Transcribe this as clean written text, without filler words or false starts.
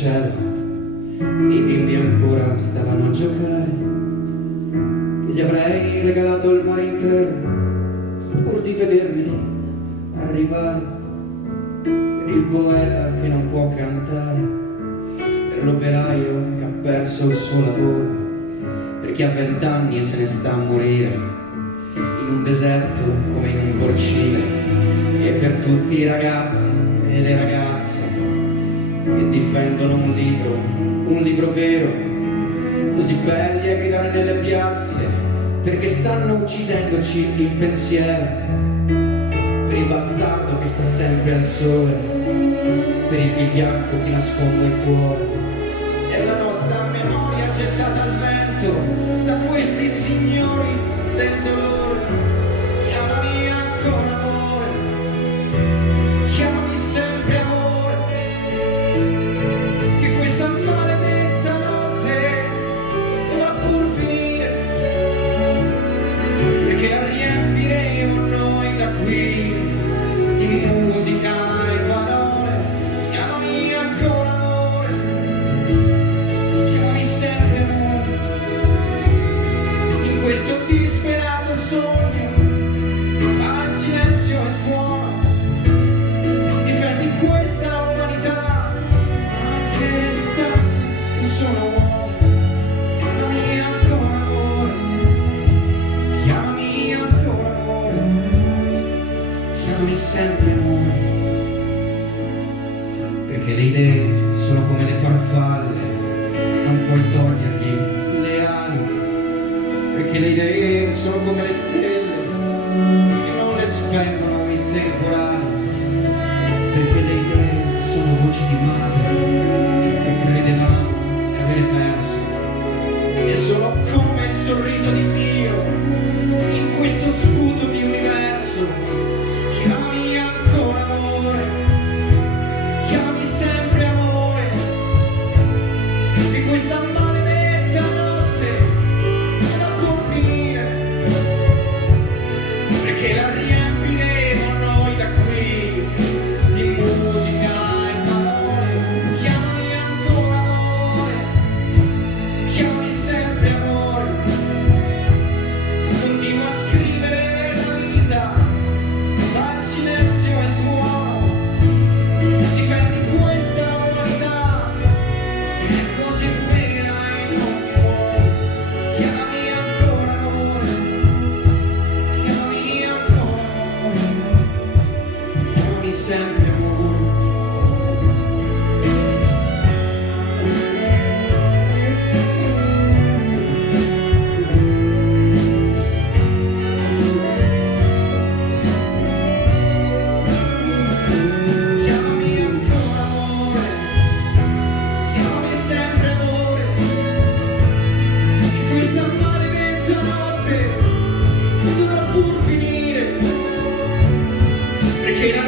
cielo i bimbi ancora stavano a giocare, che gli avrei regalato il mare intero pur di vederli arrivare, per il poeta che non può cantare, per l'operaio che ha perso il suo lavoro, per chi ha 20 anni e se ne sta a morire in un deserto come in un porcile, e per tutti i ragazzi e le ragazze che difendono un libro vero, così belli a gridare nelle piazze, perché stanno uccidendoci il pensiero, per il bastardo che sta sempre al sole, per il vigliacco che nasconde il cuore, e la nostra memoria gettata al vento da questi signori del dolore. Chiamami ancora amore, chiamami sempre amore, che questa maledetta notte dovrà pur finire, perché la riempiremo noi da qui di musica e parole. Chiamami ancora amore, chiamami sempre amore, in questo disperato sogno al silenzio e al tuono. Difendi questa umanità, anche restasse un solo uomo. Chiamami ancora amore, chiamami ancora amore, chiamami sempre amore, perché le idee sono come le farfalle, non puoi togliergli le ali, perché le idee sono come le stelle che non le spengono i temporali, perché le idee sono voci di madre che credevamo di avere perso, e sono come il sorriso di Dio in questo sputo di universo. Chiamami ancora amore, chiamami sempre amore, che questa maledetta notte dovrà pur finire, perché la riempiremo noi da qui di musica e parole. Chiamami ancora amore, chiamami sempre amore, continua a scrivere la vita dal silenzio e il tuono. Difendi questa umanità che è così vera in ogni uomo. Chiamami ancora amore, chiamami ancora amore, chiamami sempre amore. Chiamami ancora amore, chiamami sempre amore, che questa maledetta notte dovrà pur finire, perché la